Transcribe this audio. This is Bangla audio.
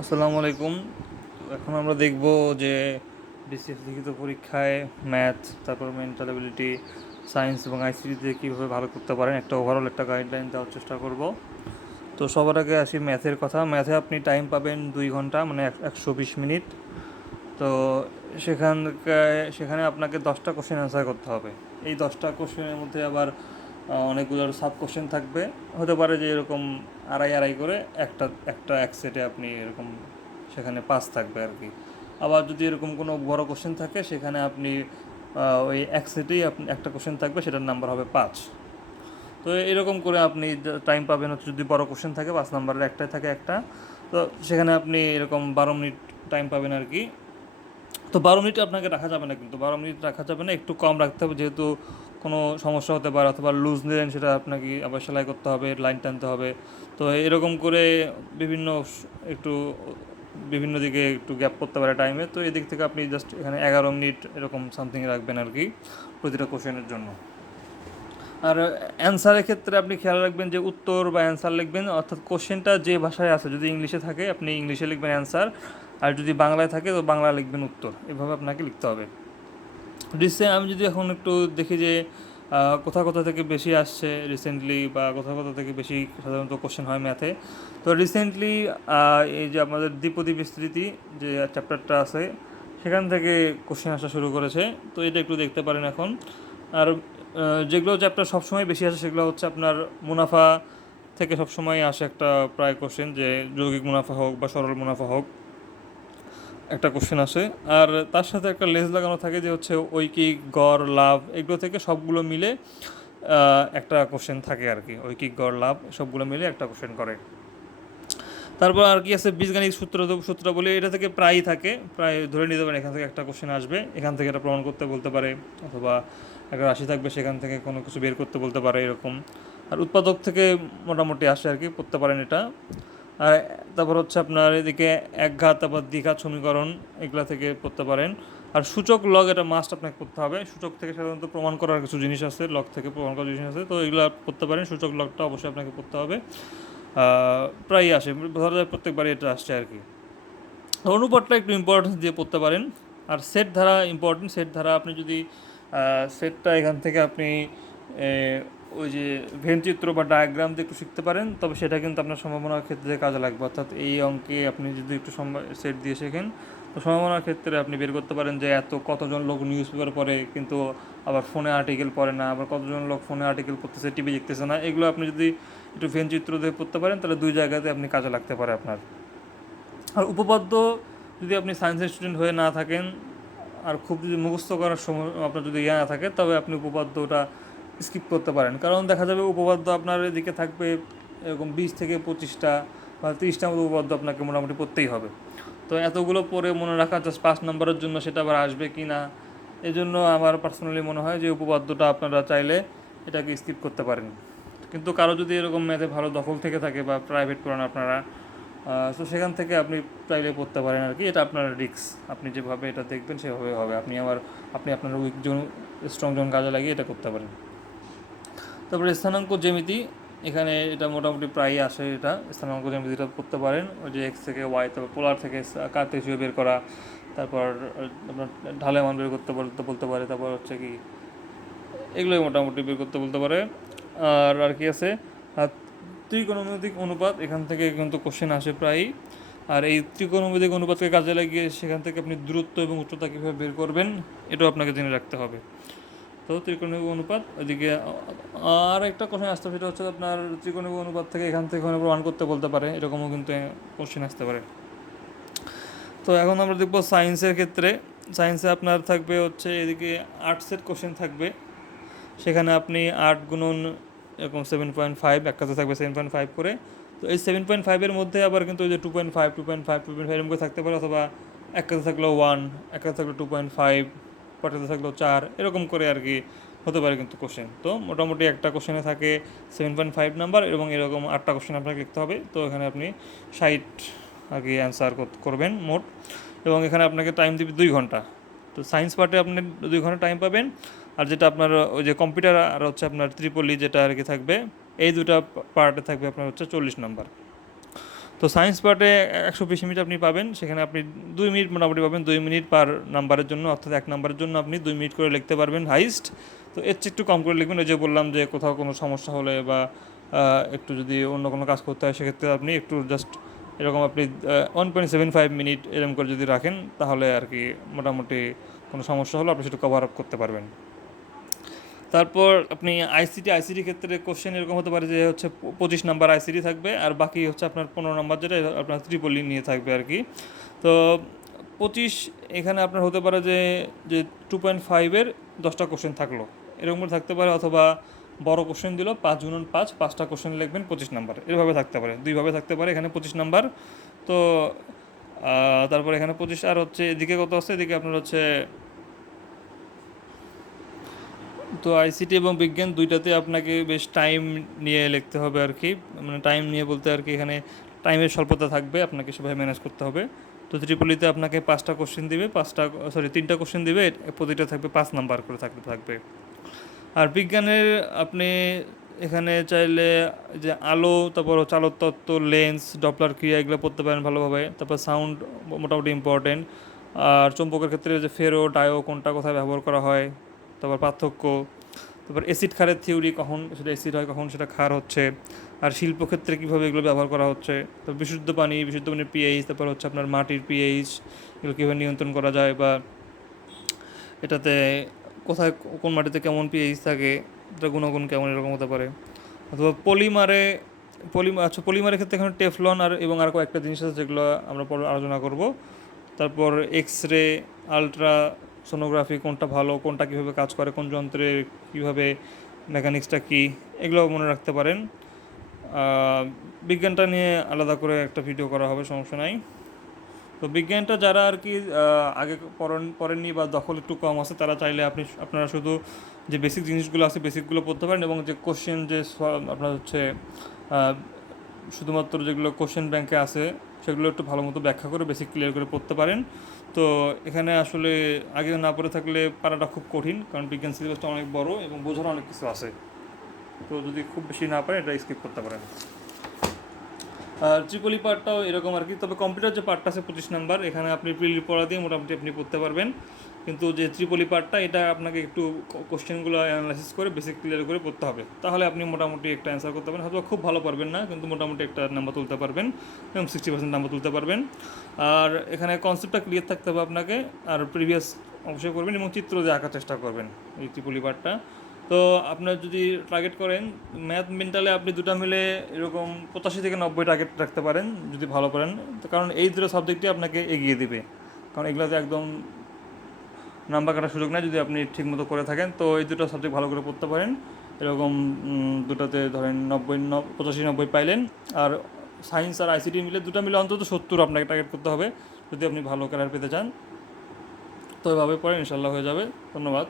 আসসালামু আলাইকুম। এখন আমরা দেখব যে বিসিএস লিখিত পরীক্ষায় ম্যাথ তারপর মেন্টাল অ্যাবিলিটি সায়েন্স এবং আইসিটিতে কীভাবে ভালো করতে পারেন একটা ওভারঅল একটা গাইডলাইন দেওয়ার চেষ্টা করব। তো সবার আগে আসি ম্যাথের কথা। ম্যাথে আপনি টাইম পাবেন দুই ঘণ্টা মানে একশো বিশ মিনিট। তো সেখান সেখানে আপনাকে দশটা কোশ্চেন অ্যান্সার করতে হবে। এই দশটা কোশ্চেনের মধ্যে আবার আহ, অনেকগুলো সাব কোশ্চেন থাকবে। হতে পারে যে এরকম আড়াই আড়াই করে একটা একটা এক সেটে আপনি এরকম সেখানে পাস থাকবে আর কি। আবার যদি এরকম কোনো বড় কোশ্চেন থাকে, সেখানে আপনি ওই এক সেটেই আপনি, একটা কোশ্চেন থাকবে, সেটার নাম্বার হবে পাঁচ। তো এরকম করে আপনি টাইম পাবেন হচ্ছে যদি বড় কোশ্চেন থাকে, পাঁচ নাম্বারের একটাই থাকে একটা। তো সেখানে আপনি এরকম বারো মিনিট টাইম পাবেন আর কি। তো বারো মিনিট আপনাকে রাখা যাবে না কিন্তু, বারো মিনিট রাখা যাবে না, একটু কম রাখতে হবে যেহেতু কোনো সমস্যা হতে পারে অথবা লুজ নিলেন সেটা আপনাকে আবার সেলাই করতে হবে লাইন টানতে হবে। তো এরকম করে বিভিন্ন একটু বিভিন্ন দিকে একটু গ্যাপ করতে পারে টাইমে তো এদিক থেকে আপনি জাস্ট এখানে এগারো মিনিট এরকম সামথিং রাখবেন আর কি প্রতিটা কোশ্চেনের জন্য। আর অ্যান্সারের ক্ষেত্রে আপনি খেয়াল রাখবেন যে উত্তর বা অ্যান্সার লিখবেন, অর্থাৎ কোশ্চেনটা যে ভাষায় আছে, যদি ইংলিশে থাকে, আপনি ইংলিশে লিখবেন অ্যান্সার আর যদি বাংলায় থাকে, তো বাংলা লিখবেন উত্তর। এভাবে আপনাকে লিখতে হবে। রিসে আমি যদি এখন একটু দেখি যে কোথা কোথা থেকে বেশি আসছে রিসেন্টলি বা কোথা কোথা থেকে বেশি সাধারণত কোশ্চেন হয় ম্যাথে তো রিসেন্টলি এই যে আমাদের দ্বিপদী বিস্তৃতি যে চ্যাপ্টারটা আছে, সেখান থেকে কোশ্চেন আসা শুরু করেছে, তো এটা একটু দেখতে পারেন এখন। আর যেগুলো চ্যাপ্টার সবসময় বেশি আসে সেগুলো হচ্ছে আপনার মুনাফা থেকে সবসময় আসে একটা প্রায় কোশ্চেন যে যৌগিক মুনাফা হোক বা সরল মুনাফা হোক। একটা কোশ্চেন আসে। আর তার সাথে একটা লেজ লাগানো থাকে যে হচ্ছে ঐকিক, গড়, লাভ এগুলো থেকে সবগুলো মিলে একটা কোশ্চেন থাকে আর কি। ঐকিক, গড়, লাভ সবগুলো মিলে একটা কোশ্চেন করে। তারপর আর কি আছে বীজগাণিক সূত্র সূত্র বলে এটা থেকে প্রায়ই থাকে। প্রায় ধরে নিতে পারেন এখান থেকে একটা কোশ্চেন আসবে। এখান থেকে এটা প্রমাণ করতে বলতে পারে অথবা একটা রাশি থাকবে সেখান থেকে কোনো কিছু বের করতে বলতে পারে এরকম। আর উৎপাদক থেকে মোটামুটি আসে আর কি করতে পারেন এটা। আর তারপর হচ্ছে আপনার এদিকে একঘাত তারপর দ্বিঘাত সমীকরণ এগুলা থেকে পড়তে পারেন। আর সূচক লগ এটা মাস্ট আপনাকে করতে হবে। সূচক থেকে সাধারণত প্রমাণ করার কিছু জিনিস আছে লগ থেকে প্রমাণ করার জিনিস আছে। তো এগুলো পড়তে পারেন, সূচক লগটা অবশ্যই আপনাকে পড়তে হবে। প্রায়ই আসে, ধরা যায় প্রত্যেকবারই এটা আসছে আর কি। অনুপাতটা একটু ইম্পর্টেন্স দিয়ে পড়তে পারেন। আর সেট ধারা ইম্পর্টেন্ট সেট ধারা আপনি যদি সেটটা এখান থেকে আপনি ওই যে ভেন চিত্র বা ডায়াগ্রাম দিয়ে একটু শিখতে পারেন, তবে সেটা কিন্তু আপনার সম্ভাবনার ক্ষেত্রে কাজে লাগবে। অর্থাৎ এই অঙ্কে আপনি যদি একটু সেট দিয়ে শেখেন, তো সম্ভাবনার ক্ষেত্রে আপনি বের করতে পারেন যে এত কতজন লোক নিউজ পেপার পড়ে, কিন্তু আবার ফোনে আর্টিকেল পড়ে না, আবার কতজন লোক ফোনে আর্টিকেল পড়তেছে টিভি দেখতেছে না। এগুলো আপনি যদি একটু ভেন চিত্র দিয়ে পড়তে পারেন, তাহলে দুই জায়গাতে আপনি কাজে লাগতে পারে আপনার। আর উপপাদ্য যদি আপনি সায়েন্সের স্টুডেন্ট হয়ে না থাকেন, আর খুব যদি মুখস্থ করার সময় আপনার যদি ইয়ে না থাকে, তবে আপনি উপপাদ্যটা স্কিপ করতে পারেন। কারণ দেখা যাবে উপপাদ্য আপনার এদিকে থাকবে এরকম বিশ থেকে পঁচিশটা বা তিরিশটা মতো উপপাদ্য আপনাকে মোটামুটি পড়তেই হবে। তো এতগুলো পরে মনে রাখা জাস্ট পাঁচ নম্বরের জন্য সেটা আবার আসবে কি না এই জন্য আমার পার্সোনালি মনে হয় যে উপপাদ্যটা আপনারা চাইলে এটাকে স্কিপ করতে পারেন। কিন্তু কারও যদি এরকম ম্যাথে ভালো দখল থেকে থাকে বা প্রাইভেট করেন আপনারা তো সেখান থেকে আপনি চাইলে পড়তে পারেন আর কি। এটা আপনার রিক্স আপনি যেভাবে এটা দেখবেন সেভাবে হবে। আপনি আবার আপনি আপনার উইক জোন স্ট্রং জোন কাজে লাগিয়ে এটা করতে পারেন। তারপরে স্থানাঙ্ক জ্যামিতি, এখানে এটা মোটামুটি প্রায়ই আসে এটা, স্থানাঙ্ক জ্যামিতিটা করতে পারেন। ওই যে এক্স থেকে ওয়াই তারপর পোলার থেকে কার্তেশীয় বের করা, তারপর আপনার ঢালে মান বের করতে বলতে বলতে পারে, তারপর হচ্ছে কি, এগুলোই মোটামুটি বের করতে বলতে পারে। আর আর কি আছে? ত্রিকোণমিতিক অনুপাত, এখান থেকে কিন্তু কোশ্চেন আসে প্রায়ই। আর এই ত্রিকোণমিতিক অনুপাতকে কাজে লাগিয়ে সেখান থেকে আপনি দূরত্ব এবং উচ্চতা কীভাবে বের করবেন, এটাও আপনাকে জেনে রাখতে হবে। তো ত্রিকোণমিতিক অনুপাত ওইদিকে, আর একটা কোশ্চেন আসতে, সেটা হচ্ছে আপনার ত্রিকোণমিতিক অনুপাত থেকে এখান থেকে ওখানে প্রমাণ করতে বলতে পারে, এরকমও কিন্তু কোশ্চেন আসতে পারে। তো এখন আমরা দেখব সায়েন্সের ক্ষেত্রে সায়েন্সে আপনার থাকবে হচ্ছে এদিকে আর্টসের কোশ্চেন থাকবে। সেখানে আপনি আট গুণন এরকম সেভেন পয়েন্ট ফাইভ এক কাছে থাকবে সেভেন পয়েন্ট ফাইভ করে। তো এই সেভেন পয়েন্ট ফাইভের মধ্যে আবার কিন্তু ওই যে two point five two point five two point five এরকম থাকতে পারে, অথবা এক কাছে থাকল ওয়ান একটাতে থাকল টু পয়েন্ট ফাইভ পরেরটাতে থাকল চার, এরকম করে আর কি হতে পারে কিন্তু কোশ্চেন তো মোটামুটি একটা কোশ্চেনে থাকে সেভেন পয়েন্ট ফাইভ নাম্বার এবং এরকম আটটা কোশ্চেন আপনাকে লিখতে হবে। তো এখানে আপনি ষাট আর কি অ্যান্সার করবেন মোট। এবং এখানে আপনাকে টাইম দিবে দুই ঘণ্টা। তো সায়েন্স পার্টে আপনি দুই ঘণ্টা টাইম পাবেন। আর যেটা আপনার ওই যে কম্পিউটার আর হচ্ছে আপনার ত্রিপলি যেটা আর কি থাকবে, এই দুটা পার্টে থাকবে আপনার হচ্ছে চল্লিশ নাম্বার তো সায়েন্স পার্টে একশো বিশ মিনিট আপনি পাবেন, সেখানে আপনি দুই মিনিট মোটামুটি পাবেন, দুই মিনিট পার নাম্বারের জন্য, অর্থাৎ এক নাম্বারের জন্য আপনি দুই মিনিট করে লিখতে পারবেন হাইস্ট তো এর চেয়ে একটু কম করে লিখবেন, ওই যে বললাম যে কোথাও কোনো সমস্যা হলে বা একটু যদি অন্য কোনো কাজ করতে হয়, সেক্ষেত্রে আপনি একটু জাস্ট এরকম আপনি one point seven five minute এরকম করে যদি রাখেন, তাহলে আর কি মোটামুটি কোনো সমস্যা হলে আপনি সেটা কভার আপ করতে পারবেন। তারপর আপনি আইসিটি আইসিটি ক্ষেত্রে কোশ্চেন এরকম হতে পারে যে হচ্ছে পঁচিশ নাম্বার আইসিটি থাকবে আর বাকি হচ্ছে আপনার পনেরো নাম্বার যেটা আপনার ত্রিপলি নিয়ে থাকবে আর কি। তো পঁচিশ এখানে আপনার হতে পারে যে যে টু পয়েন্ট ফাইভের দশটা কোশ্চেন থাকল। এরকম থাকতে পারে অথবা বড় কোশ্চেন দিল, পাঁচ গুণন পাঁচ, পাঁচটা কোশ্চেন লিখবেন পঁচিশ নাম্বার এভাবে থাকতে পারে, দুইভাবে থাকতে পারে এখানে পঁচিশ নাম্বার তো তারপর এখানে পঁচিশ, আর হচ্ছে এদিকে কত আছে? এদিকে আপনার হচ্ছে তো আইসিটি এবং বিজ্ঞান দুইটাতে আপনাকে বেশ টাইম নিয়ে লিখতে হবে আর কি। মানে টাইম নিয়ে বলতে আর কি এখানে টাইমের স্বল্পতা থাকবে, আপনাকে সেভাবে ম্যানেজ করতে হবে। তো ত্রিপলিতে আপনাকে পাঁচটা কোশ্চেন দিবে, পাঁচটা সরি তিনটা কোশ্চেন দিবে, প্রতিটা থাকবে পাঁচ নাম্বার করে থাকতে থাকবে। আর বিজ্ঞানের আপনি এখানে চাইলে যে আলো, তারপর আলোর তত্ত্ব লেন্স ডপলার ক্রিয়া এগুলো পড়তে পারেন ভালোভাবে। তারপর সাউন্ড মোটামুটি ইম্পর্টেন্ট আর চম্পকের ক্ষেত্রে যে ফেরো, ডায়ো কোনটা কোথায় ব্যবহার করা হয় তারপর পার্থক্য, তারপর অ্যাসিড ক্ষারের থিওরি কখন সেটা অ্যাসিড হয়, কখন সেটা ক্ষার হচ্ছে, আর শিল্পক্ষেত্রে কীভাবে এগুলো ব্যবহার করা হচ্ছে, তারপর বিশুদ্ধ পানি, বিশুদ্ধ পানির পিএইচ তারপর হচ্ছে আপনার মাটির পিএইচ এগুলো কীভাবে নিয়ন্ত্রণ করা যায় বা এটাতে কোথায়, কোন মাটিতে কেমন পিএইচ থাকে এটা গুণগুণ কেমন এরকম হতে পারে। অথবা পলিমারে পলিমার আচ্ছা পলিমারের ক্ষেত্রে এখানে টেফলন আর এবং আর কয়েকটা জিনিস আছে যেগুলো আমরা পরে আলোচনা করব। তারপর এক্স রে আলট্রা সোনোগ্রাফি, কোনটা ভালো, কোনটা কীভাবে কাজ করে, কোন যন্ত্রে কীভাবে মেকানিক্সটা কী এগুলো মনে রাখতে পারেন। বিজ্ঞানটা নিয়ে আলাদা করে একটা ভিডিও করা হবে, সমস্যা নাই। তো বিজ্ঞানটা যারা আর কি আগে পড়েন, পড়েননি বা দখল একটু কম আছে, তারা চাইলে আপনি আপনারা শুধু যে বেসিক জিনিসগুলো আছে বেসিকগুলো পড়তে পারেন এবং যে কোশ্চেন যে আপনার হচ্ছে শুধুমাত্র যেগুলো কোশ্চেন ব্যাংকে আছে সেগুলো একটু ভালো মতো ব্যাখ্যা করে বেসিক ক্লিয়ার করে পড়তে পারেন। তো এখানে আসলে আগে না পড়ে থাকলে পারাটা খুব কঠিন, কারণ বিজ্ঞান সিলেবাসটা অনেক বড় এবং বোঝার অনেক কিছু আছে। তো যদি খুব বেশি না পারে এটা স্কিপ করতে পারেন। আর ত্রিপলি পার্টটাও এরকম আর কি, তবে কম্পিউটার যে পার্টটা আছে পঁচিশ নাম্বার, এখানে আপনি প্রিলি পড়া দিয়ে মোটামুটি আপনি পড়তে পারবেন। কিন্তু যে ত্রিপলি পার্টটা এটা আপনাকে একটু কোশ্চেনগুলো অ্যানালাইসিস করে বেসিক ক্লিয়ার করে পড়তে হবে। তাহলে আপনি মোটামুটি একটা অ্যান্সার করতে পারবেন। হয়তো খুব ভালো পারবেন না, কিন্তু মোটামুটি একটা নাম্বার তুলতে পারবেন, এবং সিক্সটি পার্সেন্ট নাম্বার তুলতে পারবেন। আর এখানে কনসেপ্টটা ক্লিয়ার থাকতে হবে আপনাকে, আর প্রিভিয়াস অবশ্যই করবেন, এবং চিত্র দিয়ে আঁকার চেষ্টা করবেন এই ত্রিপলি পার্টটা তো আপনার যদি টার্গেট করেন ম্যাথ মেন্টালে আপনি দুটো মিলে এরকম পঁচাশি থেকে নব্বই টার্গেট রাখতে পারেন, যদি ভালো করেন। কারণ এই দুটো সাবজেক্টই আপনাকে এগিয়ে দিবে। কারণ এগুলোতে একদম নাম্বার কাটার সুযোগ নেই, যদি আপনি ঠিকমতো করে থাকেন। তো এই দুটো সাবজেক্ট ভালো করে পড়তে পারেন। এরকম দুটাতে ধরেন নব্বই পঁচাশি, নব্বই পাইলেন। আর সায়েন্স আর আইসিটি মিলে দুটো মিলে অন্তত সত্তর আপনাকে টার্গেট করতে হবে, যদি আপনি ভালো ক্যারিয়ার পেতে চান। তো এভাবে পড়েন ইনশাল্লাহ হয়ে যাবে। ধন্যবাদ।